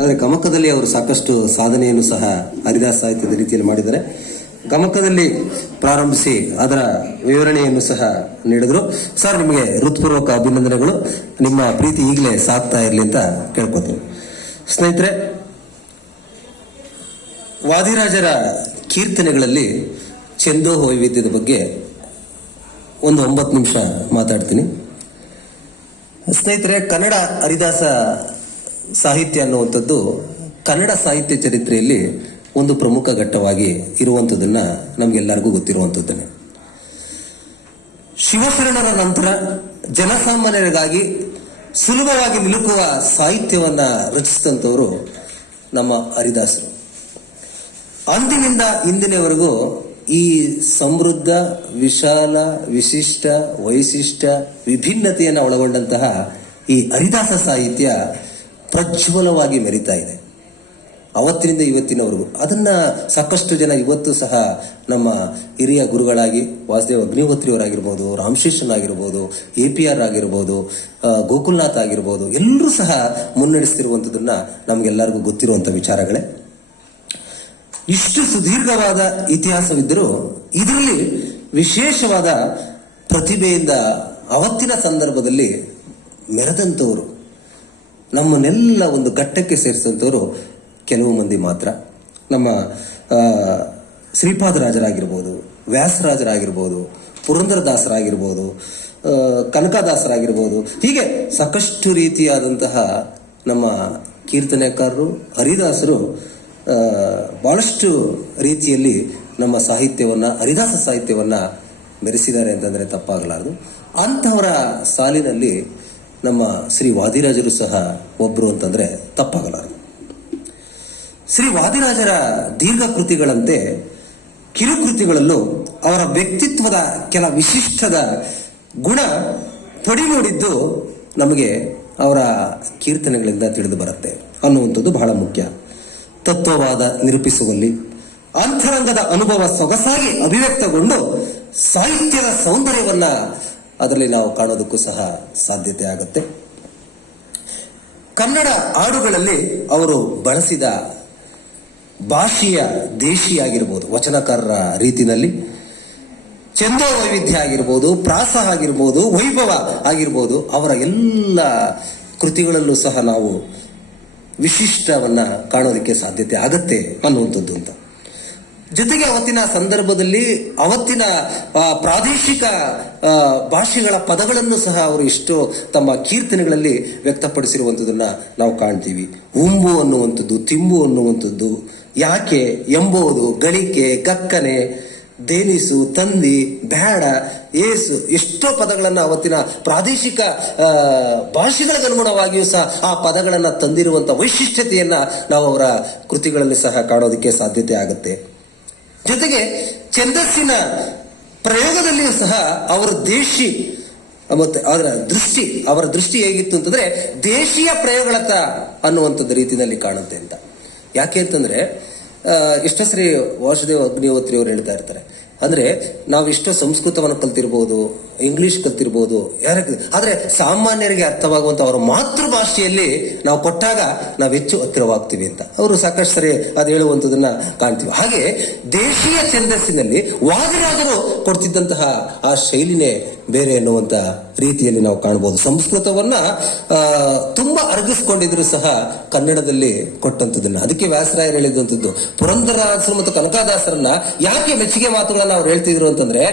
ಆದರೆ ಗಮಕದಲ್ಲಿ ಅವರು ಸಾಕಷ್ಟು ಸಾಧನೆಯನ್ನು ಸಹ ಹರಿದಾಸ ಸಾಹಿತ್ಯದ ರೀತಿಯಲ್ಲಿ ಮಾಡಿದ್ದಾರೆ. ಗಮಕದಲ್ಲಿ ಪ್ರಾರಂಭಿಸಿ ಅದರ ವಿವರಣೆಯನ್ನು ಸಹ ನೀಡಿದ್ರು. ಸರ್, ನಿಮಗೆ ಹೃತ್ಪೂರ್ವಕ ಅಭಿನಂದನೆಗಳು. ನಿಮ್ಮ ಪ್ರೀತಿ ಈಗಲೇ ಸಾಕ್ತಾ ಇರಲಿ ಅಂತ ಕೇಳ್ಕೊತೀನಿ. ಸ್ನೇಹಿತರೆ, ವಾದಿರಾಜರ ಕೀರ್ತನೆಗಳಲ್ಲಿ ಛಂದೋ ವೈವಿಧ್ಯದ ಬಗ್ಗೆ ಒಂದು 9 ನಿಮಿಷ ಮಾತಾಡ್ತೀನಿ. ಸ್ನೇಹಿತರೆ, ಕನ್ನಡ ಹರಿದಾಸ ಸಾಹಿತ್ಯ ಅನ್ನುವಂಥದ್ದು ಕನ್ನಡ ಸಾಹಿತ್ಯ ಚರಿತ್ರೆಯಲ್ಲಿ ಒಂದು ಪ್ರಮುಖ ಘಟ್ಟವಾಗಿ ಇರುವಂಥದ್ದನ್ನ ನಮಗೆಲ್ಲರಿಗೂ ಗೊತ್ತಿರುವಂಥದ್ದನ್ನೇ. ಶಿವಶರಣರ ನಂತರ ಜನಸಾಮಾನ್ಯರಿಗಾಗಿ ಸುಲಭವಾಗಿ ನಿಲುಕುವ ಸಾಹಿತ್ಯವನ್ನ ರಚಿಸಿದಂಥವರು ನಮ್ಮ ಹರಿದಾಸರು. ಅಂದಿನಿಂದ ಇಂದಿನವರೆಗೂ ಈ ಸಮೃದ್ಧ, ವಿಶಾಲ, ವಿಶಿಷ್ಟ, ವೈಶಿಷ್ಟ್ಯ, ವಿಭಿನ್ನತೆಯನ್ನು ಒಳಗೊಂಡಂತಹ ಈ ಹರಿದಾಸ ಸಾಹಿತ್ಯ ಪ್ರಜ್ವಲವಾಗಿ ಮೆರಿತಾ ಇದೆ ಅವತ್ತಿನಿಂದ ಇವತ್ತಿನವರೆಗೂ. ಅದನ್ನ ಸಾಕಷ್ಟು ಜನ ಇವತ್ತು ಸಹ ನಮ್ಮ ಹಿರಿಯ ಗುರುಗಳಾಗಿ ವಾಸುದೇವ ಅಗ್ನಿಹೋತ್ರಿಯವರಾಗಿರ್ಬೋದು, ರಾಮಶೇಷನ್ ಆಗಿರ್ಬೋದು, APR ಆಗಿರ್ಬೋದು, ಗೋಕುಲ್ನಾಥ್ ಆಗಿರ್ಬೋದು, ಎಲ್ಲರೂ ಸಹ ಮುನ್ನಡೆಸ್ತಿರುವಂಥದ್ದನ್ನ ನಮಗೆಲ್ಲರಿಗೂ ಗೊತ್ತಿರುವಂಥ ವಿಚಾರಗಳೇ. ಇಷ್ಟು ಸುದೀರ್ಘವಾದ ಇತಿಹಾಸವಿದ್ದರೂ ಇದರಲ್ಲಿ ವಿಶೇಷವಾದ ಪ್ರತಿಭೆಯಿಂದ ಅವತ್ತಿನ ಸಂದರ್ಭದಲ್ಲಿ ಮೆರೆದಂಥವರು, ನಮ್ಮನ್ನೆಲ್ಲ ಒಂದು ಘಟ್ಟಕ್ಕೆ ಸೇರಿಸಿದಂಥವರು ಕೆಲವು ಮಂದಿ ಮಾತ್ರ. ನಮ್ಮ ಶ್ರೀಪಾದರಾಜರಾಗಿರ್ಬೋದು, ವ್ಯಾಸರಾಜರಾಗಿರ್ಬೋದು, ಪುರಂದರದಾಸರಾಗಿರ್ಬೋದು, ಕನಕದಾಸರಾಗಿರ್ಬೋದು, ಹೀಗೆ ಸಾಕಷ್ಟು ರೀತಿಯಾದಂತಹ ನಮ್ಮ ಕೀರ್ತನೆಕಾರರು, ಹರಿದಾಸರು ಬಹಳಷ್ಟು ರೀತಿಯಲ್ಲಿ ನಮ್ಮ ಸಾಹಿತ್ಯವನ್ನ, ಹರಿದಾಸ ಸಾಹಿತ್ಯವನ್ನ ಮೆರೆಸಿದ್ದಾರೆ ಅಂತಂದ್ರೆ ತಪ್ಪಾಗಲಾರದು. ಅಂಥವರ ಸಾಲಿನಲ್ಲಿ ನಮ್ಮ ಶ್ರೀ ವಾದಿರಾಜರು ಸಹ ಒಬ್ರು ಅಂತಂದ್ರೆ ತಪ್ಪಾಗಲಾರದು. ಶ್ರೀ ವಾದಿರಾಜರ ದೀರ್ಘ ಕೃತಿಗಳಂತೆ ಕಿರುಕೃತಿಗಳಲ್ಲೂ ಅವರ ವ್ಯಕ್ತಿತ್ವದ ಕೆಲ ವಿಶಿಷ್ಟದ ಗುಣ ಪಡಿಮೂಡಿದ್ದು ನಮಗೆ ಅವರ ಕೀರ್ತನೆಗಳಿಂದ ತಿಳಿದು ಬರುತ್ತೆ ಅನ್ನುವಂಥದ್ದು ಬಹಳ ಮುಖ್ಯ. ತತ್ವವಾದ ನಿರೂಪಿಸುವಲ್ಲಿ ಅಂತರಂಗದ ಅನುಭವ ಸೊಗಸಾಗಿ ಅಭಿವ್ಯಕ್ತಗೊಂಡು ಸಾಹಿತ್ಯದ ಸೌಂದರ್ಯವನ್ನ ಅದರಲ್ಲಿ ನಾವು ಕಾಣೋದಕ್ಕೂ ಸಹ ಸಾಧ್ಯತೆ ಆಗುತ್ತೆ. ಕನ್ನಡ ಹಾಡುಗಳಲ್ಲಿ ಅವರು ಬಳಸಿದ ಭಾಷೆಯ ದೇಶಿ ಆಗಿರ್ಬೋದು, ವಚನಕಾರರ ರೀತಿಯಲ್ಲಿ ಛಂದೋ ವೈವಿಧ್ಯ ಆಗಿರ್ಬೋದು, ಪ್ರಾಸ ಆಗಿರ್ಬೋದು, ವೈಭವ ಆಗಿರ್ಬೋದು, ಅವರ ಎಲ್ಲ ಕೃತಿಗಳಲ್ಲೂ ಸಹ ನಾವು ವಿಶಿಷ್ಟವನ್ನ ಕಾಣೋದಕ್ಕೆ ಸಾಧ್ಯತೆ ಆಗತ್ತೆ ಅನ್ನುವಂಥದ್ದು ಅಂತ. ಜೊತೆಗೆ ಅವತ್ತಿನ ಸಂದರ್ಭದಲ್ಲಿ ಅವತ್ತಿನ ಪ್ರಾದೇಶಿಕ ಭಾಷೆಗಳ ಪದಗಳನ್ನು ಸಹ ಅವರು ಇಷ್ಟು ತಮ್ಮ ಕೀರ್ತನೆಗಳಲ್ಲಿ ವ್ಯಕ್ತಪಡಿಸಿರುವಂಥದ್ದನ್ನ ನಾವು ಕಾಣ್ತೀವಿ. ಉಂಬು ಅನ್ನುವಂಥದ್ದು, ತಿಂಬು ಅನ್ನುವಂಥದ್ದು, ಯಾಕೆ ಎಂಬುದು, ಗಳಿಕೆ, ಗಕ್ಕನೆ, ದೇನಿಸು, ತಂದಿ, ಬ್ಯಾಡ, ಏಸು, ಎಷ್ಟೋ ಪದಗಳನ್ನ ಅವತ್ತಿನ ಪ್ರಾದೇಶಿಕ ಭಾಷೆಗಳಿಗೆ ಅನುಗುಣವಾಗಿಯೂ ಸಹ ಆ ಪದಗಳನ್ನ ತಂದಿರುವಂತಹ ವೈಶಿಷ್ಟ್ಯತೆಯನ್ನ ನಾವು ಅವರ ಕೃತಿಗಳಲ್ಲಿ ಸಹ ಕಾಣೋದಕ್ಕೆ ಸಾಧ್ಯತೆ ಆಗುತ್ತೆ. ಜೊತೆಗೆ ಛಂದಸ್ಸಿನ ಪ್ರಯೋಗದಲ್ಲಿಯೂ ಸಹ ಅವರ ದೇಶಿ ಮತ್ತೆ ಅವರ ದೃಷ್ಟಿ ಹೇಗಿತ್ತು ಅಂತಂದ್ರೆ ದೇಶೀಯ ಪ್ರಯೋಗಳತ್ತ ಅನ್ನುವಂಥದ್ದು ರೀತಿಯಲ್ಲಿ ಕಾಣುತ್ತೆ ಅಂತ. ಯಾಕೆ ಅಂತಂದ್ರೆ ಎಷ್ಟೋ ಸರಿ ವಾಸುದೇವ ಅಗ್ನಿಹೋತ್ರಿ ಅವರು ಹೇಳ್ತಾ ಇರ್ತಾರೆ, ಅಂದ್ರೆ ನಾವು ಎಷ್ಟೋ ಸಂಸ್ಕೃತವನ್ನು ಕಲ್ತಿರ್ಬೋದು, ಇಂಗ್ಲಿಷ್ ಕಲ್ತಿರ್ಬೋದು, ಆದ್ರೆ ಸಾಮಾನ್ಯರಿಗೆ ಅರ್ಥವಾಗುವಂತ ಅವರ ಮಾತೃಭಾಷೆಯಲ್ಲಿ ನಾವು ಕೊಟ್ಟಾಗ ನಾವು ಹೆಚ್ಚು ಹತ್ತಿರವಾಗ್ತೀವಿ ಅಂತ ಅವರು ಸಾಕಷ್ಟು ಸರಿ ಅದು ಹೇಳುವಂಥದ್ದನ್ನ ಕಾಣ್ತೀವಿ. ಹಾಗೆ ದೇಶೀಯ ಛಂದಸ್ಸಿನಲ್ಲಿ ವಾದಿರಾಜರು ಕೊಡ್ತಿದ್ದಂತಹ ಆ ಶೈಲಿನೇ ಬೇರೆ ಎನ್ನುವಂತ ರೀತಿಯಲ್ಲಿ ನಾವು ಕಾಣಬಹುದು. ಸಂಸ್ಕೃತವನ್ನ ತುಂಬಾ ಅರಗಿಸ್ಕೊಂಡಿದ್ರು ಸಹ ಕನ್ನಡದಲ್ಲಿ ಕೊಟ್ಟಂತದನ್ನ. ಅದಕ್ಕೆ ವ್ಯಾಸರಾಯರು ಹೇಳಿದಂಥದ್ದು, ಪುರಂದರದಾಸರು ಮತ್ತು ಕನಕದಾಸರನ್ನ ಯಾಕೆ ಮೆಚ್ಚುಗೆ ಮಾತುಗಳನ್ನ ಅವ್ರು ಹೇಳ್ತಿದ್ರು ಅಂತಂದ್ರೆ,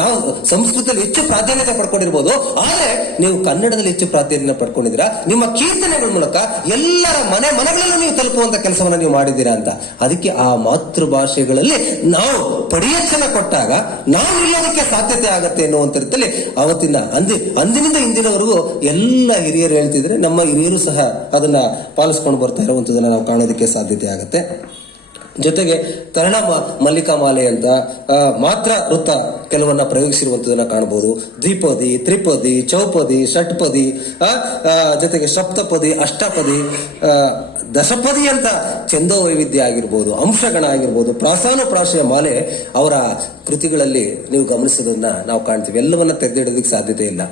ನಾವು ಸಂಸ್ಕೃತದಲ್ಲಿ ಹೆಚ್ಚು ಪ್ರಾಧಾನ್ಯತೆ ಪಡ್ಕೊಂಡಿರ್ಬೋದು, ಆದ್ರೆ ನೀವು ಕನ್ನಡದಲ್ಲಿ ಹೆಚ್ಚು ಪ್ರಾಧಾನ್ಯತೆ ಪಡ್ಕೊಂಡಿದ್ದೀರಾ, ನಿಮ್ಮ ಕೀರ್ತನೆಗಳ ಮೂಲಕ ಎಲ್ಲರ ಮನೆಗಳಲ್ಲೂ ನೀವು ತಲುಪುವಂತ ಕೆಲಸವನ್ನ ನೀವು ಮಾಡಿದ್ದೀರಾ ಅಂತ. ಅದಕ್ಕೆ ಆ ಮಾತೃಭಾಷೆಗಳಲ್ಲಿ ನಾವು ಪಡಿಯಚ್ಚನ ಕೊಟ್ಟಾಗ ನಾವು ನಿಲ್ಲೋದಕ್ಕೆ ಸಾಧ್ಯತೆ ಆಗತ್ತೆ ಎನ್ನುವಂತ ರೀತಿಯಲ್ಲಿ ಅವತ್ತಿನ ಅಂದಿನಿಂದ ಇಂದಿನವರೆಗೂ ಎಲ್ಲ ಹಿರಿಯರು ಹೇಳ್ತಿದ್ರೆ, ನಮ್ಮ ಹಿರಿಯರು ಸಹ ಅದನ್ನ ಪಾಲಿಸ್ಕೊಂಡು ಬರ್ತಾ ಇರುವಂತದನ್ನ ನಾವು ಕಾಣೋದಕ್ಕೆ ಸಾಧ್ಯತೆ ಆಗತ್ತೆ. ಜೊತೆಗೆ ತರಣ ಮಲ್ಲಿಕಾ ಮಾಲೆ ಅಂತ ಮಾತ್ರ ವೃತ್ತ ಕೆಲವನ್ನ ಪ್ರಯೋಗಿಸಿರುವಂತದನ್ನ ಕಾಣಬಹುದು. ದ್ವಿಪದಿ, ತ್ರಿಪದಿ, ಚೌಪದಿ, ಷಟ್ಪದಿ, ಜೊತೆಗೆ ಸಪ್ತಪದಿ, ಅಷ್ಟಪದಿ, ದಶಪದಿ ಅಂತ ಛಂದೋ ವೈವಿಧ್ಯ ಆಗಿರ್ಬೋದು, ಅಂಶಗಣ ಆಗಿರ್ಬೋದು, ಪ್ರಾಸಾನುಪ್ರಾಸಯ ಮಾಲೆ ಅವರ ಕೃತಿಗಳಲ್ಲಿ ನೀವು ಗಮನಿಸೋದನ್ನ ನಾವು ಕಾಣ್ತೀವಿ. ಎಲ್ಲವನ್ನ ತೆಗೆದಿಡೋದಕ್ಕೆ ಸಾಧ್ಯತೆ ಇಲ್ಲ.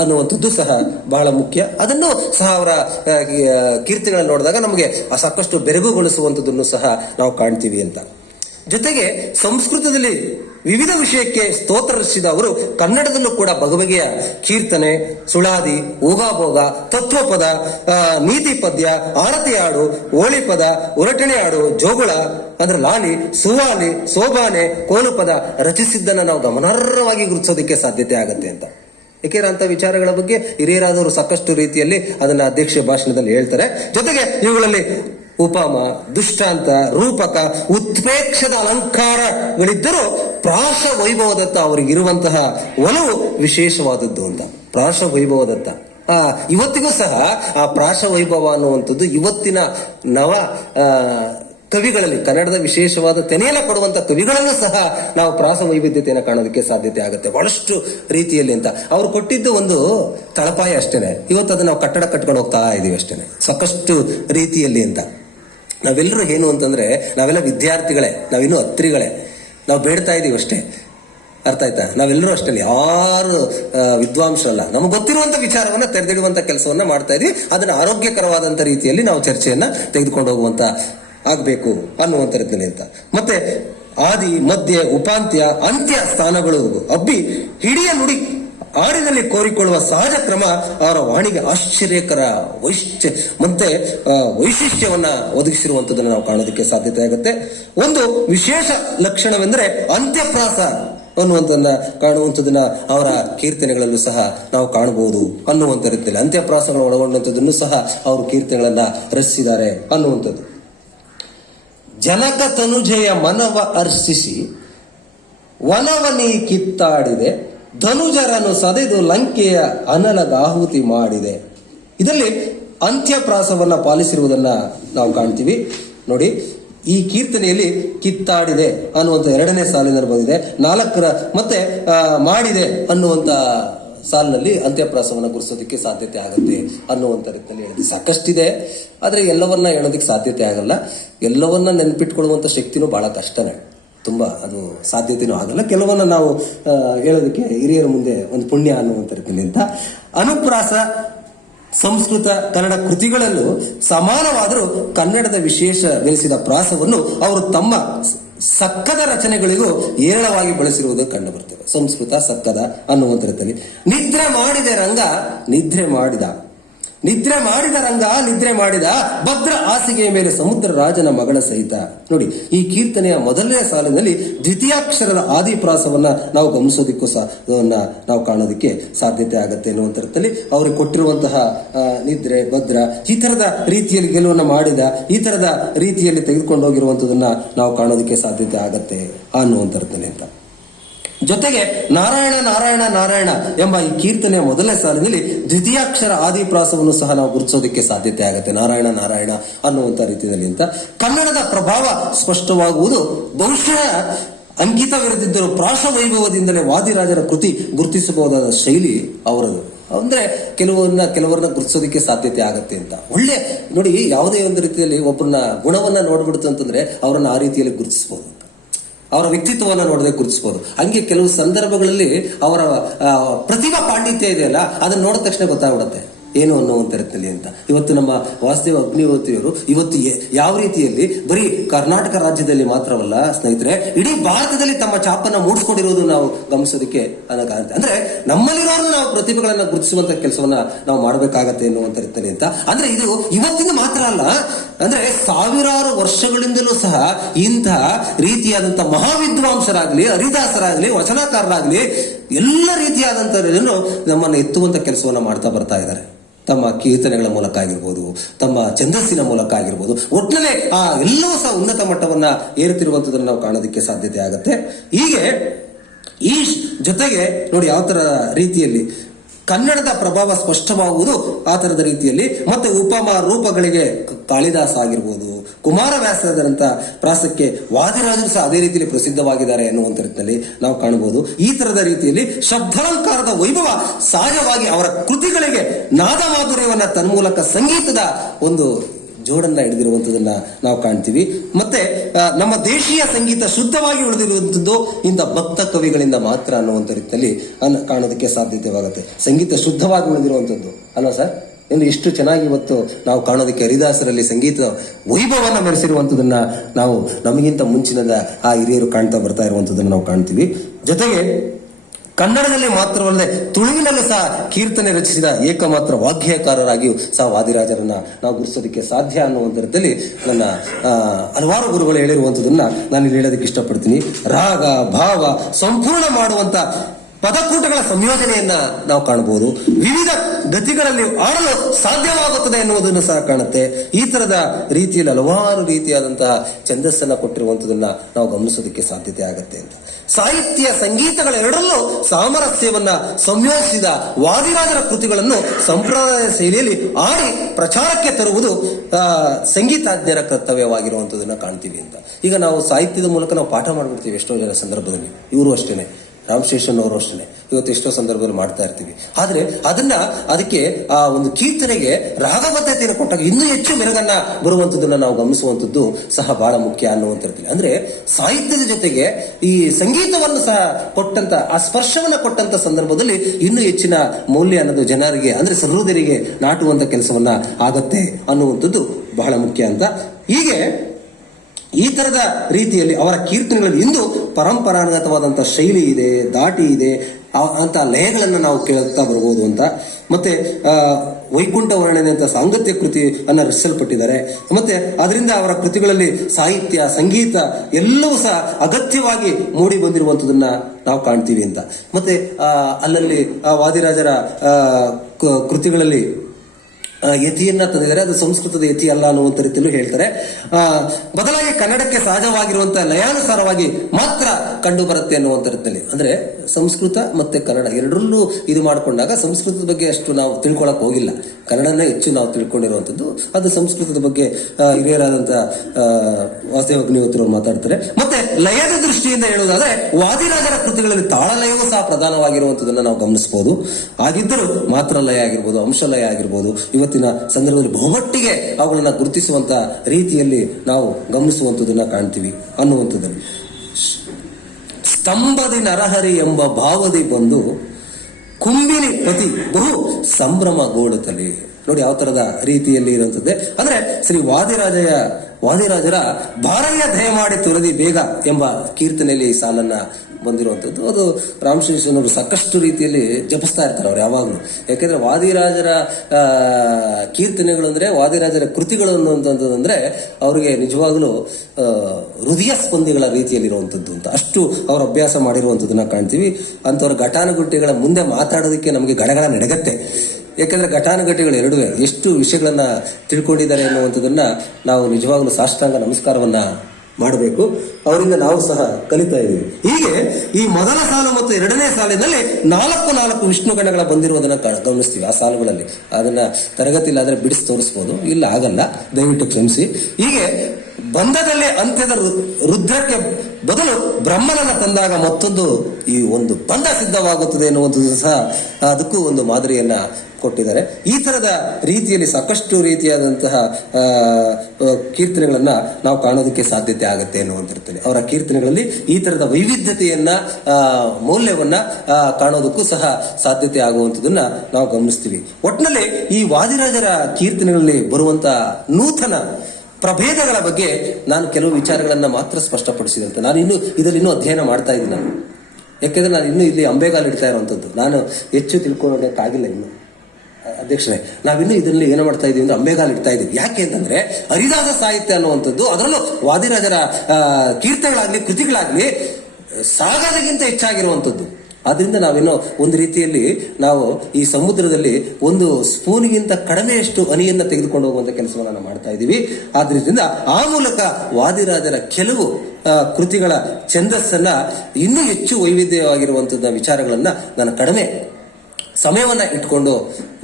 ಅನ್ನುವಂಥದ್ದು ಸಹ ಬಹಳ ಮುಖ್ಯ. ಅದನ್ನು ಸಹ ಅವರ ಕೀರ್ತಿಗಳನ್ನು ನೋಡಿದಾಗ ನಮಗೆ ಸಾಕಷ್ಟು ಬೆರಗುಗೊಳಿಸುವಂಥದ್ದನ್ನು ಸಹ ನಾವು ಕಾಣ್ತೀವಿ ಅಂತ. ಜೊತೆಗೆ ಸಂಸ್ಕೃತದಲ್ಲಿ ವಿವಿಧ ವಿಷಯಕ್ಕೆ ಸ್ತೋತ್ರ ರಚಿಸಿದ ಅವರು ಕನ್ನಡದಲ್ಲೂ ಕೂಡ ಬಗೆಬಗೆಯ ಕೀರ್ತನೆ, ಸುಳಾದಿ, ಊಗಾಭೋಗ, ತತ್ವಪದ, ನೀತಿ ಪದ್ಯ, ಆರತಿ ಹಾಡು, ಹೋಳಿ ಪದ, ಉರಟಣೆ ಹಾಡು, ಜೋಗುಳ ಅಂದ್ರೆ ಲಾಲಿ, ಸುವಾಲಿ, ಸೋಬಾನೆ, ಕೋಲು ಪದ ರಚಿಸಿದ್ದನ್ನು ನಾವು ಗಮನಾರ್ಹವಾಗಿ ಗುರುತಿಸೋದಕ್ಕೆ ಸಾಧ್ಯತೆ ಆಗತ್ತೆ ಅಂತ. ಏಕೆಂದ್ರೆ ಅಂತ ವಿಚಾರಗಳ ಬಗ್ಗೆ ಹಿರಿಯರಾದವರು ಸಾಕಷ್ಟು ರೀತಿಯಲ್ಲಿ ಅದನ್ನ ಅಧ್ಯಕ್ಷ ಭಾಷಣದಲ್ಲಿ ಹೇಳ್ತಾರೆ. ಜೊತೆಗೆ ಇವುಗಳಲ್ಲಿ ಉಪಮ, ದೃಷ್ಟಾಂತ, ರೂಪಕ, ಉತ್ಪ್ರೇಕ್ಷದ ಅಲಂಕಾರಗಳಿದ್ದರೂ ಪ್ರಾಸ ವೈಭವದತ್ತ ಅವರಿಗಿರುವಂತಹ ಒಲವು ವಿಶೇಷವಾದದ್ದು ಅಂತ. ಪ್ರಾಸ ವೈಭವದತ್ತ ಇವತ್ತಿಗೂ ಸಹ ಆ ಪ್ರಾಸ ವೈಭವ ಅನ್ನುವಂಥದ್ದು ಇವತ್ತಿನ ನವ ಕವಿಗಳಲ್ಲಿ, ಕನ್ನಡದ ವಿಶೇಷವಾದ ತೆನೆಯನ್ನ ಕೊಡುವಂತ ಕವಿಗಳಲ್ಲೂ ಸಹ ನಾವು ಪ್ರಾಸ ವೈವಿಧ್ಯತೆಯನ್ನು ಕಾಣೋದಕ್ಕೆ ಸಾಧ್ಯತೆ ಆಗುತ್ತೆ ಬಹಳಷ್ಟು ರೀತಿಯಲ್ಲಿ ಅಂತ. ಅವ್ರು ಕೊಟ್ಟಿದ್ದು ಒಂದು ತಳಪಾಯ ಅಷ್ಟೇನೆ, ಇವತ್ತು ಅದನ್ನ ನಾವು ಕಟ್ಟಡ ಕಟ್ಕೊಂಡು ಹೋಗ್ತಾ ಇದೀವಿ ಅಷ್ಟೇನೆ ಸಾಕಷ್ಟು ರೀತಿಯಲ್ಲಿ ಅಂತ. ನಾವೆಲ್ಲರೂ ಏನು ಅಂತಂದ್ರೆ ನಾವೆಲ್ಲ ವಿದ್ಯಾರ್ಥಿಗಳೇ, ನಾವಿನ್ನೂ ಅತ್ರಿಗಳೇ, ನಾವು ಬೇಡ್ತಾ ಇದೀವಿ ಅಷ್ಟೇ. ಅರ್ಥ ಆಯ್ತಾ? ನಾವೆಲ್ಲರೂ ಅಷ್ಟೇ, ಯಾರು ವಿದ್ವಾಂಸರಲ್ಲ. ನಮ್ಗೆ ಗೊತ್ತಿರುವಂತ ವಿಚಾರವನ್ನ ತೆರೆದಿಡುವಂತ ಕೆಲಸವನ್ನ ಮಾಡ್ತಾ ಇದೀವಿ. ಅದನ್ನ ಆರೋಗ್ಯಕರವಾದಂತ ರೀತಿಯಲ್ಲಿ ನಾವು ಚರ್ಚೆಯನ್ನ ತೆಗೆದುಕೊಂಡು ಹೋಗುವಂತ ಆಗ್ಬೇಕು ಅನ್ನುವಂತ ರೀತಿಯಲ್ಲಿ ಅಂತ. ಮತ್ತೆ ಆದಿ, ಮಧ್ಯ, ಉಪಾಂತ್ಯ, ಅಂತ್ಯ ಸ್ಥಾನಗಳು ಅಬ್ಬಿ ಹಿಡಿಯ ನುಡಿ ಹಾಡಿನಲ್ಲಿ ಕೋರಿಕೊಳ್ಳುವ ಸಹಜ ಕ್ರಮ ಅವರ ವಾಣಿಗೆ ಆಶ್ಚರ್ಯಕರ ವೈಶಿಷ್ಟ್ಯವನ್ನ ಒದಗಿಸಿರುವಂತದನ್ನು ನಾವು ಕಾಣೋದಕ್ಕೆ ಸಾಧ್ಯತೆ ಆಗುತ್ತೆ. ಒಂದು ವಿಶೇಷ ಲಕ್ಷಣವೆಂದರೆ ಅಂತ್ಯಪ್ರಾಸ ಅನ್ನುವಂಥದ್ದನ್ನ ಕಾಣುವಂಥದ್ದನ್ನ ಅವರ ಕೀರ್ತನೆಗಳಲ್ಲೂ ಸಹ ನಾವು ಕಾಣಬಹುದು ಅನ್ನುವಂಥ ರೀತಿಯಲ್ಲಿ ಅಂತ್ಯಪ್ರಾಸಗಳು ಒಳಗೊಂಡಂಥದ್ದನ್ನು ಸಹ ಅವರು ಕೀರ್ತನೆಗಳನ್ನ ರಚಿಸಿದ್ದಾರೆ ಅನ್ನುವಂಥದ್ದು. ಜನಕ ತನುಜೆಯ ಮನವ ಅರ್ಚಿಸಿ ವನವನಿ ಕಿತ್ತಾಡಿದೆ, ಧನುಜರನ್ನು ಸದೆದು ಲಂಕೆಯ ಅನಲಗಾಹುತಿ ಮಾಡಿದೆ. ಇದರಲ್ಲಿ ಅಂತ್ಯಪ್ರಾಸವನ್ನ ಪಾಲಿಸಿರುವುದನ್ನ ನಾವು ಕಾಣ್ತೀವಿ ನೋಡಿ. ಈ ಕೀರ್ತನೆಯಲ್ಲಿ ಕಿತ್ತಾಡಿದೆ ಅನ್ನುವಂಥ 2ನೇ ಸಾಲಿನಲ್ಲಿ ಬಂದಿದೆ. 4ರ ಮತ್ತೆ ಮಾಡಿದೆ ಅನ್ನುವಂತ ಸಾಲಿನಲ್ಲಿ ಅಂತ್ಯಪ್ರಾಸವನ್ನ ಗುರುಸೋದಕ್ಕೆ ಸಾಧ್ಯತೆ ಆಗುತ್ತೆ ಅನ್ನುವಂಥ ರೀತಿಯಲ್ಲಿ ಹೇಳಿದೆ. ಸಾಕಷ್ಟಿದೆ, ಆದ್ರೆ ಎಲ್ಲವನ್ನ ಹೇಳೋದಕ್ಕೆ ಸಾಧ್ಯತೆ ಆಗಲ್ಲ. ಎಲ್ಲವನ್ನ ನೆನ್ಪಿಟ್ಕೊಳ್ಳುವಂತ ಶಕ್ತಿನೂ ಬಹಳ ಕಷ್ಟನೇ, ತುಂಬಾ ಅದು ಸಾಧ್ಯತೆನೂ ಆಗಲ್ಲ. ಕೆಲವನ್ನ ನಾವು ಹೇಳೋದಕ್ಕೆ ಹಿರಿಯರ ಮುಂದೆ ಒಂದು ಪುಣ್ಯ ಅನ್ನುವಂಥ ರೀತಿಯಲ್ಲಿ ಅಂತ. ಅನುಪ್ರಾಸ ಸಂಸ್ಕೃತ ಕನ್ನಡ ಕೃತಿಗಳಲ್ಲೂ ಸಮಾನವಾದರೂ ಕನ್ನಡದ ವಿಶೇಷವೆನಿಸಿದ ಪ್ರಾಸವನ್ನು ಅವರು ತಮ್ಮ ಸಕ್ಕದ ರಚನೆಗಳಿಗೂ ಏರಳವಾಗಿ ಬಳಸಿರುವುದು ಕಂಡು ಬರ್ತದೆ. ಸಂಸ್ಕೃತ ಸಕ್ಕದ ಅನ್ನುವಂಥ ರೀತಿಯಲ್ಲಿ ನಿದ್ರೆ ಮಾಡಿದೆ ರಂಗ ನಿದ್ರೆ ಮಾಡಿದ, ನಿದ್ರೆ ಮಾಡಿದ ರಂಗ ನಿದ್ರೆ ಮಾಡಿದ, ಭದ್ರ ಹಾಸಿಗೆಯ ಮೇಲೆ ಸಮುದ್ರ ರಾಜನ ಮಗಳ ಸಹಿತ. ನೋಡಿ, ಈ ಕೀರ್ತನೆಯ 1ನೇ ಸಾಲಿನಲ್ಲಿ ದ್ವಿತೀಯಾಕ್ಷರದ ಆದಿಪ್ರಾಸವನ್ನ ನಾವು ಗಮನಿಸೋದಕ್ಕೂ ಸಹ ನಾವು ಕಾಣೋದಕ್ಕೆ ಸಾಧ್ಯತೆ ಆಗತ್ತೆ ಎನ್ನುವಂಥ ರೀತಿಯಲ್ಲಿ ಅವ್ರಿಗೆ ಕೊಟ್ಟಿರುವಂತಹ ನಿದ್ರೆ, ಭದ್ರ, ಈ ತರದ ರೀತಿಯಲ್ಲಿ ಗೆಲುವನ್ನು ಮಾಡಿದ, ಈ ತರದ ರೀತಿಯಲ್ಲಿ ತೆಗೆದುಕೊಂಡು ಹೋಗಿರುವಂತದನ್ನ ನಾವು ಕಾಣೋದಕ್ಕೆ ಸಾಧ್ಯತೆ ಆಗತ್ತೆ ಅನ್ನುವಂಥ ರೀತಿಯಲ್ಲಿ ಅಂತ. ಜೊತೆಗೆ ನಾರಾಯಣ ನಾರಾಯಣ ನಾರಾಯಣ ಎಂಬ ಈ ಕೀರ್ತನೆಯ 1ನೇ ಸಾಲಿನಲ್ಲಿ ದ್ವಿತೀಯಾಕ್ಷರ ಆದಿಪ್ರಾಸವನ್ನು ಸಹ ನಾವು ಗುರುತಿಸೋದಕ್ಕೆ ಸಾಧ್ಯತೆ ಆಗುತ್ತೆ. ನಾರಾಯಣ ನಾರಾಯಣ ಅನ್ನುವಂಥ ರೀತಿಯಲ್ಲಿ ಅಂತ. ಕನ್ನಡದ ಪ್ರಭಾವ ಸ್ಪಷ್ಟವಾಗುವುದು ಬಹುಶಃ ಅಂಕಿತವಿರದಿದ್ದರೂ ಪ್ರಾಸ ವೈಭವದಿಂದಲೇ ವಾದಿರಾಜರ ಕೃತಿ ಗುರುತಿಸಬಹುದಾದ ಶೈಲಿ ಅವರದು. ಅಂದ್ರೆ ಕೆಲವರನ್ನ ಗುರುತಿಸೋದಕ್ಕೆ ಸಾಧ್ಯತೆ ಆಗತ್ತೆ ಅಂತ. ಒಳ್ಳೆ ನೋಡಿ, ಯಾವುದೇ ಒಂದು ರೀತಿಯಲ್ಲಿ ಒಬ್ಬರನ್ನ ಗುಣವನ್ನ ನೋಡ್ಬಿಡ್ತು ಅಂತಂದ್ರೆ ಅವರನ್ನ ಆ ರೀತಿಯಲ್ಲಿ ಗುರುತಿಸಬಹುದು, ಅವರ ವ್ಯಕ್ತಿತ್ವವನ್ನು ನೋಡದೆ ಗುರುತಿಸಬಹುದು. ಹಂಗೆ ಕೆಲವು ಸಂದರ್ಭಗಳಲ್ಲಿ ಅವರ ಪ್ರತಿಭಾ ಪಾಂಡಿತ್ಯ ಇದೆಯಲ್ಲ, ಅದನ್ನ ನೋಡಿದ ತಕ್ಷಣ ಗೊತ್ತಾಗ್ಬಿಡುತ್ತೆ ಏನು ಅನ್ನುವಂಥ ರೀತಿಯಲ್ಲಿ ಅಂತ. ಇವತ್ತು ನಮ್ಮ ವಾಸುದೇವ ಅಗ್ನಿಹೋತ್ರಿಯವರು ಇವತ್ತು ಯಾವ ರೀತಿಯಲ್ಲಿ ಬರೀ ಕರ್ನಾಟಕ ರಾಜ್ಯದಲ್ಲಿ ಮಾತ್ರವಲ್ಲ ಸ್ನೇಹಿತರೆ, ಇಡೀ ಭಾರತದಲ್ಲಿ ತಮ್ಮ ಛಾಪನ್ನ ಮೂಡಿಸ್ಕೊಂಡಿರೋದು ನಾವು ಗಮನಿಸೋದಕ್ಕೆ ಕಾಣುತ್ತೆ. ಅಂದ್ರೆ ನಮ್ಮಲ್ಲಿರೋರು ನಾವು ಪ್ರತಿಭೆಗಳನ್ನ ಗುರುತಿಸುವಂತ ಕೆಲಸವನ್ನ ನಾವು ಮಾಡಬೇಕಾಗತ್ತೆ ಎನ್ನುವಂಥ ರೀತಿಯಲ್ಲಿ ಅಂತ. ಅಂದ್ರೆ ಇದು ಇವತ್ತಿನ ಮಾತ್ರ ಅಲ್ಲ, ಅಂದ್ರೆ ಸಾವಿರಾರು ವರ್ಷಗಳಿಂದಲೂ ಸಹ ಇಂತಹ ರೀತಿಯಾದಂತಹ ಮಹಾವಿದ್ವಾಂಸರಾಗ್ಲಿ, ಹರಿದಾಸರಾಗ್ಲಿ, ವಚನಕಾರರಾಗ್ಲಿ ಎಲ್ಲ ರೀತಿಯಾದಂತಹನ್ನು ನಮ್ಮನ್ನು ಎತ್ತುವಂತ ಕೆಲಸವನ್ನ ಮಾಡ್ತಾ ಬರ್ತಾ ಇದ್ದಾರೆ. ತಮ್ಮ ಕೀರ್ತನೆಗಳ ಮೂಲಕ ಆಗಿರ್ಬೋದು, ತಮ್ಮ ಛಂದಸ್ಸಿನ ಮೂಲಕ ಆಗಿರ್ಬೋದು, ಒಟ್ಟಿನಲ್ಲಿ ಆ ಎಲ್ಲವೂ ಸಹ ಉನ್ನತ ಮಟ್ಟವನ್ನ ಏರುತ್ತಿರುವಂತದನ್ನು ನಾವು ಕಾಣೋದಕ್ಕೆ ಸಾಧ್ಯತೆ ಆಗತ್ತೆ. ಹೀಗೆ ಈ ಜೊತೆಗೆ ನೋಡಿ ಯಾವ ತರ ರೀತಿಯಲ್ಲಿ ಕನ್ನಡದ ಪ್ರಭಾವ ಸ್ಪಷ್ಟವಾಗುವುದು ಆ ತರದ ರೀತಿಯಲ್ಲಿ. ಮತ್ತೆ ಉಪಮ ರೂಪಗಳಿಗೆ ಕಾಳಿದಾಸ ಆಗಿರ್ಬೋದು, ಕುಮಾರವ್ಯಾಸರಂತ ಪ್ರಾಸಕ್ಕೆ ವಾದಿರಾಜರು ಸಹ ಅದೇ ರೀತಿಯಲ್ಲಿ ಪ್ರಸಿದ್ಧವಾಗಿದ್ದಾರೆ ಎನ್ನುವಂತ ರೀತಿಯಲ್ಲಿ ನಾವು ಕಾಣಬಹುದು. ಈ ತರದ ರೀತಿಯಲ್ಲಿ ಶಬ್ದಾಲಂಕಾರದ ವೈಭವ ಸಹಜವಾಗಿ ಅವರ ಕೃತಿಗಳಿಗೆ ನಾದ ಮಾಧುರ್ಯವನ್ನ ತನ್ಮೂಲಕ ಸಂಗೀತದ ಒಂದು ಜೋಡನ್ನ ಹಿಡಿದಿರುವಂಥದ್ದನ್ನ ನಾವು ಕಾಣ್ತೀವಿ. ಮತ್ತೆ ನಮ್ಮ ದೇಶೀಯ ಸಂಗೀತ ಶುದ್ಧವಾಗಿ ಉಳಿದಿರುವಂಥದ್ದು ಇಂಥ ಭಕ್ತ ಕವಿಗಳಿಂದ ಮಾತ್ರ ಅನ್ನುವಂಥ ರೀತಿಯಲ್ಲಿ ಕಾಣೋದಕ್ಕೆ ಸಾಧ್ಯತೆವಾಗುತ್ತೆ. ಸಂಗೀತ ಶುದ್ಧವಾಗಿ ಉಳಿದಿರುವಂಥದ್ದು ಅಲ್ವಾ ಸರ್? ಎಂದು ಇಷ್ಟು ಚೆನ್ನಾಗಿ ಇವತ್ತು ನಾವು ಕಾಣೋದಕ್ಕೆ ಹರಿದಾಸರಲ್ಲಿ ಸಂಗೀತ ವೈಭವನ ಮೆರೆಸಿರುವಂಥದ್ದನ್ನ ನಾವು ನಮಗಿಂತ ಮುಂಚಿನದ ಆ ಹಿರಿಯರು ಕಾಣ್ತಾ ಬರ್ತಾ ಇರುವಂಥದ್ದನ್ನು ನಾವು ಕಾಣ್ತೀವಿ. ಜೊತೆಗೆ ಕನ್ನಡದಲ್ಲಿ ಮಾತ್ರವಲ್ಲದೆ ತುಳುವಿನಲ್ಲೂ ಸಹ ಕೀರ್ತನೆ ರಚಿಸಿದ ಏಕಮಾತ್ರ ವಾಗ್ಯಕಾರರಾಗಿಯೂ ಸಹ ವಾದಿರಾಜರನ್ನ ನಾವು ಗುರುತಿಸೋದಕ್ಕೆ ಸಾಧ್ಯ ಅನ್ನುವಂಥದ್ದಲ್ಲಿ ನನ್ನ ಹಲವಾರು ಗುರುಗಳು ಹೇಳಿರುವಂಥದ್ದನ್ನ ನಾನು ಇಲ್ಲಿ ಹೇಳೋದಕ್ಕೆ ಇಷ್ಟಪಡ್ತೀನಿ. ರಾಗ ಭಾವ ಸಂಪೂರ್ಣ ಮಾಡುವಂತ ಪದಕೂಟಗಳ ಸಂಯೋಜನೆಯನ್ನ ನಾವು ಕಾಣಬಹುದು. ವಿವಿಧ ಗತಿಗಳಲ್ಲಿ ಆಡಲು ಸಾಧ್ಯವಾಗುತ್ತದೆ ಎನ್ನುವುದನ್ನು ಸಹ ಕಾಣುತ್ತೆ. ಈ ತರದ ರೀತಿಯಲ್ಲಿ ಹಲವಾರು ರೀತಿಯಾದಂತಹ ಛಂದಸ್ಸನ್ನ ಕೊಟ್ಟಿರುವಂತದನ್ನ ನಾವು ಗಮನಿಸೋದಕ್ಕೆ ಸಾಧ್ಯತೆ ಆಗುತ್ತೆ ಅಂತ. ಸಾಹಿತ್ಯ ಸಂಗೀತಗಳೆರಡರಲ್ಲೂ ಸಾಮರಸ್ಯವನ್ನ ಸಂಯೋಜಿಸಿದ ವಾದಿರಾಜರ ಕೃತಿಗಳನ್ನು ಸಂಪ್ರದಾಯ ಶೈಲಿಯಲ್ಲಿ ಆಡಿ ಪ್ರಚಾರಕ್ಕೆ ತರುವುದು ಸಂಗೀತಜ್ಞರ ಕರ್ತವ್ಯವಾಗಿರುವಂತದನ್ನ ಕಾಣ್ತೀವಿ ಅಂತ. ಈಗ ನಾವು ಸಾಹಿತ್ಯದ ಮೂಲಕ ನಾವು ಪಾಠ ಮಾಡ್ಬಿಡ್ತೀವಿ ಎಷ್ಟೋ ಜನ ಸಂದರ್ಭದಲ್ಲಿ. ಇವರು ಅಷ್ಟೇನೆ, ರಾಮಶೇಷನ್ ಅವರು ಅಷ್ಟೇ ಇವತ್ತು ಎಷ್ಟೋ ಸಂದರ್ಭದಲ್ಲಿ ಮಾಡ್ತಾ ಇರ್ತೀವಿ. ಆದ್ರೆ ಅದಕ್ಕೆ ಆ ಒಂದು ಕೀರ್ತನೆಗೆ ರಾಗಬದ್ಧತೆಯನ್ನು ಕೊಟ್ಟಾಗ ಇನ್ನೂ ಹೆಚ್ಚು ಮೆರುಗನ್ನ ಬರುವಂತದ್ದನ್ನ ನಾವು ಗಮನಿಸುವಂತದ್ದು ಸಹ ಬಹಳ ಮುಖ್ಯ ಅನ್ನುವಂಥದ್ದು. ಅಂದ್ರೆ ಸಾಹಿತ್ಯದ ಜೊತೆಗೆ ಈ ಸಂಗೀತವನ್ನು ಸಹ ಕೊಟ್ಟಂತ ಆ ಸ್ಪರ್ಶವನ್ನ ಕೊಟ್ಟಂತ ಸಂದರ್ಭದಲ್ಲಿ ಇನ್ನೂ ಹೆಚ್ಚಿನ ಮೌಲ್ಯ ಅನ್ನೋದು ಜನರಿಗೆ ಅಂದ್ರೆ ಸಹೃದಯರಿಗೆ ನಾಟುವಂತ ಕೆಲಸವನ್ನ ಆಗತ್ತೆ ಅನ್ನುವಂಥದ್ದು ಬಹಳ ಮುಖ್ಯ ಅಂತ. ಹೀಗೆ ಈ ತರದ ರೀತಿಯಲ್ಲಿ ಅವರ ಕೀರ್ತನೆಗಳಲ್ಲಿ ಇಂದು ಪರಂಪರಾಗತವಾದಂತಹ ಶೈಲಿ ಇದೆ, ದಾಟಿ ಇದೆ ಅಂತ ಲಯಗಳನ್ನು ನಾವು ಕೇಳ್ತಾ ಬರ್ಬೋದು ಅಂತ. ಮತ್ತೆ ವೈಕುಂಠ ವರ್ಣನೆ ಅಂತ ಸಾಂಗತ್ಯ ಕೃತಿ ಅನ್ನ ರಚಿಸಲ್ಪಟ್ಟಿದ್ದಾರೆ. ಮತ್ತೆ ಅದರಿಂದ ಅವರ ಕೃತಿಗಳಲ್ಲಿ ಸಾಹಿತ್ಯ ಸಂಗೀತ ಎಲ್ಲವೂ ಸಹ ಅಗತ್ಯವಾಗಿ ಮೂಡಿ ಬಂದಿರುವಂತದನ್ನ ನಾವು ಕಾಣ್ತೀವಿ ಅಂತ. ಮತ್ತೆ ಅಲ್ಲಲ್ಲಿ ವಾದಿರಾಜರ ಕೃತಿಗಳಲ್ಲಿ ಯತಿಯನ್ನ ತಂದಿದ್ದಾರೆ. ಅದು ಸಂಸ್ಕೃತದ ಯತಿ ಅಲ್ಲ ಅನ್ನುವಂಥ ರೀತಿಯಲ್ಲೂ ಹೇಳ್ತಾರೆ. ಬದಲಾಗಿ ಕನ್ನಡಕ್ಕೆ ಸಹಜವಾಗಿರುವಂತಹ ಲಯಾನುಸಾರವಾಗಿ ಮಾತ್ರ ಕಂಡು ಬರುತ್ತೆ ಅನ್ನುವಂಥ ರೀತಿಯಲ್ಲಿ. ಅಂದ್ರೆ ಸಂಸ್ಕೃತ ಮತ್ತೆ ಕನ್ನಡ ಎರಡರಲ್ಲೂ ಇದು ಮಾಡಿಕೊಂಡಾಗ ಸಂಸ್ಕೃತದ ಬಗ್ಗೆ ಅಷ್ಟು ನಾವು ತಿಳ್ಕೊಳಕ್ ಹೋಗಿಲ್ಲ, ಕನ್ನಡನೇ ಹೆಚ್ಚು ನಾವು ತಿಳ್ಕೊಂಡಿರುವಂಥದ್ದು. ಅದು ಸಂಸ್ಕೃತದ ಬಗ್ಗೆ ಹಿರಿಯರಾದಂತಹ ವಾಸುದೇವ ಅಗ್ನಿಹೋತ್ರ ಮಾತಾಡ್ತಾರೆ. ಮತ್ತೆ ಲಯದ ದೃಷ್ಟಿಯಿಂದ ಹೇಳುವುದಾದ್ರೆ ವಾದಿರಾಜರ ಕೃತಿಗಳಲ್ಲಿ ತಾಳಲಯವೂ ಸಹ ಪ್ರಧಾನವಾಗಿರುವಂಥದ್ದನ್ನ ನಾವು ಗಮನಿಸಬಹುದು. ಹಾಗಿದ್ದರೂ ಮಾತ್ರ ಲಯ ಆಗಿರ್ಬೋದು, ಅಂಶಲಯ ಆಗಿರ್ಬೋದು, ಇವತ್ತಿನ ಸಂದರ್ಭದಲ್ಲಿ ಬಹುಮಟ್ಟಿಗೆ ಅವುಗಳನ್ನ ಗುರುತಿಸುವಂತ ರೀತಿಯಲ್ಲಿ ನಾವು ಗಮನಿಸುವಂಥದ್ದನ್ನ ಕಾಣ್ತೀವಿ ಅನ್ನುವಂಥದ್ದಲ್ಲಿ. ಸ್ತಂಭದಿ ನರಹರಿ ಎಂಬ ಭಾವದಿ ಬಂದು ಕುಂಬಿನಿ ಪತಿ ಬಹು ಸಂಭ್ರಮಗೋಡುತ್ತಲೇ. ನೋಡಿ ಯಾವ ತರದ ರೀತಿಯಲ್ಲಿ ಇರುವಂತದ್ದೇ. ಅಂದ್ರೆ ಶ್ರೀ ವಾದಿರಾಜರ ಭಾರಯ್ಯ ದಯಮಾಡಿ ತೊರೆದಿ ಬೇಗ ಎಂಬ ಕೀರ್ತನೆಯಲ್ಲಿ ಈ ಸಾಲನ್ನ ಬಂದಿರುವಂಥದ್ದು. ಅದು ರಾಮಶೇಷನವರು ಸಾಕಷ್ಟು ರೀತಿಯಲ್ಲಿ ಜಪಿಸ್ತಾ ಇರ್ತಾರೆ ಅವ್ರು ಯಾವಾಗಲೂ. ಯಾಕೆಂದ್ರೆ ವಾದಿರಾಜರ ಕೀರ್ತನೆಗಳು ಅಂದ್ರೆ ವಾದಿರಾಜರ ಕೃತಿಗಳು ಅನ್ನುವಂಥದ್ದು ಅವರಿಗೆ ನಿಜವಾಗ್ಲೂ ಹೃದಯ ಸ್ಪಂದಿಗಳ ರೀತಿಯಲ್ಲಿರುವಂಥದ್ದು ಅಂತ ಅಷ್ಟು ಅವರು ಅಭ್ಯಾಸ ಮಾಡಿರುವಂಥದ್ದನ್ನ ಕಾಣ್ತೀವಿ. ಅಂಥವ್ರ ಘಟಾನುಘಟಿಗಳ ಮುಂದೆ ಮಾತಾಡೋದಕ್ಕೆ ನಮಗೆ ಗಡಗಳ ನಡಗತ್ತೆ. ಯಾಕಂದ್ರೆ ಘಟಾನುಘಟಿಗಳು ಎರಡುವೆ ಎಷ್ಟು ವಿಷಯಗಳನ್ನ ತಿಳ್ಕೊಂಡಿದ್ದಾರೆ ಅನ್ನುವಂಥದ್ದನ್ನ ನಾವು ನಿಜವಾಗ್ಲೂ ಸಾಷ್ಟಾಂಗ ನಮಸ್ಕಾರವನ್ನ ಮಾಡಬೇಕು. ಅವರಿಂದ ನಾವು ಸಹ ಕಲಿತಾ ಇದ್ದೀವಿ. ಹೀಗೆ ಈ ಮೊದಲ ಸಾಲು ಮತ್ತು ಎರಡನೇ ಸಾಲಿನಲ್ಲಿ 4 ವಿಷ್ಣುಗಣಗಳ ಬಂದಿರುವುದನ್ನ ಗಮನಿಸ್ತೀವಿ. ಆ ಸಾಲುಗಳಲ್ಲಿ ಅದನ್ನ ತರಗತಿಲಾದ್ರೆ ಬಿಡಿಸಿ ತೋರಿಸ್ಬೋದು, ಇಲ್ಲ ಆಗಲ್ಲ, ದಯವಿಟ್ಟು ಕ್ಷಮಿಸಿ. ಹೀಗೆ ಬಂಧದಲ್ಲಿ ಅಂತ್ಯದ ರುದ್ರಕ್ಕೆ ಬದಲು ಬ್ರಹ್ಮನನ್ನ ತಂದಾಗ ಮತ್ತೊಂದು ಈ ಒಂದು ಬಂಧ ಸಿದ್ಧವಾಗುತ್ತದೆ ಎನ್ನುವಂಥದ್ದು ಸಹ ಅದಕ್ಕೂ ಒಂದು ಮಾದರಿಯನ್ನ ಕೊಟ್ಟಿದ್ದಾರೆ. ಈ ತರದ ರೀತಿಯಲ್ಲಿ ಸಾಕಷ್ಟು ರೀತಿಯಾದಂತಹ ಕೀರ್ತನೆಗಳನ್ನ ನಾವು ಕಾಣೋದಕ್ಕೆ ಸಾಧ್ಯತೆ ಆಗುತ್ತೆ ಅನ್ನುವಂಥದ್ದು. ಅವರ ಕೀರ್ತನೆಗಳಲ್ಲಿ ಈ ತರದ ವೈವಿಧ್ಯತೆಯನ್ನ ಮೌಲ್ಯವನ್ನ ಕಾಣೋದಕ್ಕೂ ಸಹ ಸಾಧ್ಯತೆ ಆಗುವಂಥದ್ದನ್ನ ನಾವು ಗಮನಿಸ್ತೀವಿ. ಒಟ್ಟಿನಲ್ಲಿ ಈ ವಾದಿರಾಜರ ಕೀರ್ತನೆಗಳಲ್ಲಿ ಬರುವಂತ ನೂತನ ಪ್ರಭೇದಗಳ ಬಗ್ಗೆ ನಾನು ಕೆಲವು ವಿಚಾರಗಳನ್ನ ಮಾತ್ರ ಸ್ಪಷ್ಟಪಡಿಸಿದಂತೆ. ನಾನು ಇದರಲ್ಲಿ ಅಧ್ಯಯನ ಮಾಡ್ತಾ ಇದ್ದೀನಿ ನಾನು. ಯಾಕೆಂದ್ರೆ ನಾನು ಇಲ್ಲಿ ಅಂಬೆಗಾಲು ಇಡ್ತಾ ಇರುವಂತದ್ದು, ನಾನು ಹೆಚ್ಚು ತಿಳ್ಕೊಳ್ಳೋದಕ್ಕಾಗಿಲ್ಲ ಇನ್ನು ಅಧ್ಯಕ್ಷರೇ. ನಾವಿನ್ನು ಇದರಲ್ಲಿ ಏನು ಮಾಡ್ತಾ ಇದೀವಿ ಅಂದ್ರೆ ಅಂಬೆಗಾಲು ಇಡ್ತಾ ಇದೀವಿ. ಯಾಕೆ ಅಂತಂದ್ರೆ ಹರಿದಾಸ ಸಾಹಿತ್ಯ ಅನ್ನುವಂಥದ್ದು, ಅದರಲ್ಲೂ ವಾದಿರಾಜರ ಕೀರ್ತನೆಗಳಾಗ್ಲಿ ಕೃತಿಗಳಾಗ್ಲಿ ಸಾಗರಕ್ಕಿಂತ ಹೆಚ್ಚಾಗಿರುವಂಥದ್ದು. ಆದ್ರಿಂದ ನಾವೇನೋ ಒಂದು ರೀತಿಯಲ್ಲಿ ನಾವು ಈ ಸಮುದ್ರದಲ್ಲಿ ಒಂದು ಸ್ಪೂನ್ಗಿಂತ ಕಡಿಮೆಯಷ್ಟು ಹನಿಯನ್ನ ತೆಗೆದುಕೊಂಡು ಹೋಗುವಂತ ಕೆಲಸವನ್ನ ನಾವು ಮಾಡ್ತಾ ಇದ್ದೀವಿ. ಆದ್ರಿಂದ ಆ ಮೂಲಕ ವಾದಿರಾಜರ ಕೆಲವು ಕೃತಿಗಳ ಛಂದಸ್ಸನ್ನ ಇನ್ನೂ ಹೆಚ್ಚು ವೈವಿಧ್ಯವಾಗಿರುವಂತಹ ವಿಚಾರಗಳನ್ನ ನಾನು ಕಡಿಮೆ ಸಮಯವನ್ನ ಇಟ್ಕೊಂಡು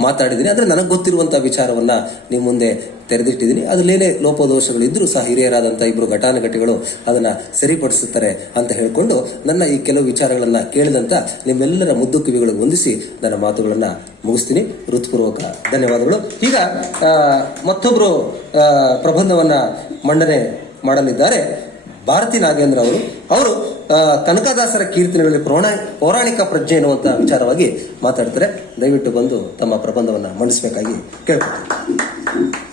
ಮಾತಾಡಿದ್ದೀನಿ. ಅಂದ್ರೆ ನನಗೆ ಗೊತ್ತಿರುವಂತಹ ವಿಚಾರವನ್ನ ನಿಮ್ಮ ಮುಂದೆ ತೆರೆದಿಟ್ಟಿದ್ದೀನಿ. ಅದರಲ್ಲೇನೇ ಲೋಪದೋಷಗಳಿದ್ರೂ ಸಹ ಹಿರಿಯರಾದಂಥ ಇಬ್ಬರು ಘಟಾನುಘಟಿಗಳು ಅದನ್ನ ಸರಿಪಡಿಸುತ್ತಾರೆ ಅಂತ ಹೇಳ್ಕೊಂಡು ನನ್ನ ಈ ಕೆಲವು ವಿಚಾರಗಳನ್ನ ಕೇಳಿದಂತ ನಿಮ್ಮೆಲ್ಲರ ಮುದ್ದು ಕಿವಿಗಳಿಗೆ ಹೊಂದಿಸಿ ನನ್ನ ಮಾತುಗಳನ್ನ ಮುಗಿಸ್ತೀನಿ. ಹೃತ್ಪೂರ್ವಕ ಧನ್ಯವಾದಗಳು. ಈಗ ಮತ್ತೊಬ್ರು ಪ್ರಬಂಧವನ್ನ ಮಂಡನೆ ಮಾಡಲಿದ್ದಾರೆ. ಭಾರತಿ ನಾಗೇಂದ್ರ ಅವರು ಕನಕದಾಸರ ಕೀರ್ತನೆಗಳಲ್ಲಿ ಪೌರಾಣಿಕ ಪ್ರಜ್ಞೆ ಎನ್ನುವಂತ ವಿಚಾರವಾಗಿ ಮಾತಾಡ್ತಾರೆ. ದಯವಿಟ್ಟು ಬಂದು ತಮ್ಮ ಪ್ರಬಂಧವನ್ನ ಮಂಡಿಸಬೇಕಾಗಿ ಕೇಳ್ಕೊಳ್ತೀನಿ.